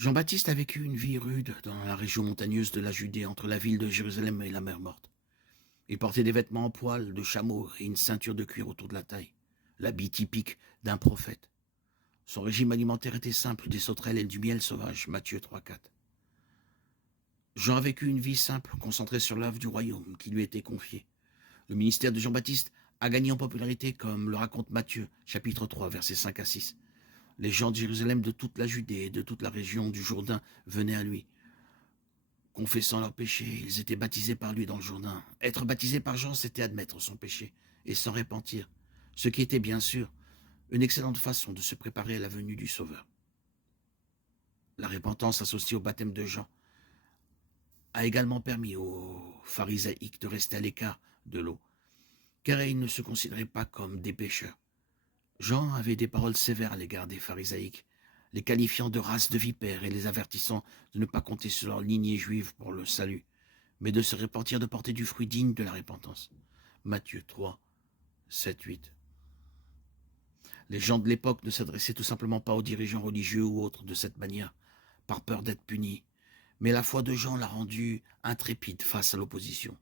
Jean-Baptiste a vécu une vie rude dans la région montagneuse de la Judée, entre la ville de Jérusalem et la mer Morte. Il portait des vêtements en poil de chameau et une ceinture de cuir autour de la taille, l'habit typique d'un prophète. Son régime alimentaire était simple, des sauterelles et du miel sauvage, Matthieu 3,4. Jean a vécu une vie simple, concentrée sur l'œuvre du royaume qui lui était confiée. Le ministère de Jean-Baptiste a gagné en popularité, comme le raconte Matthieu, chapitre 3, versets 5 à 6. Les gens de Jérusalem, de toute la Judée et de toute la région du Jourdain venaient à lui. Confessant leurs péchés, ils étaient baptisés par lui dans le Jourdain. Être baptisé par Jean, c'était admettre son péché et s'en repentir, ce qui était bien sûr une excellente façon de se préparer à la venue du Sauveur. La repentance associée au baptême de Jean a également permis aux pharisiaïques de rester à l'écart de l'eau, car ils ne se considéraient pas comme des pécheurs. Jean avait des paroles sévères à l'égard des pharisiaïques, les qualifiant de race de vipères et les avertissant de ne pas compter sur leur lignée juive pour le salut, mais de se repentir, de porter du fruit digne de la repentance. Matthieu 3, 7, 8. Les gens de l'époque ne s'adressaient tout simplement pas aux dirigeants religieux ou autres de cette manière, par peur d'être punis, mais la foi de Jean l'a rendu intrépide face à l'opposition.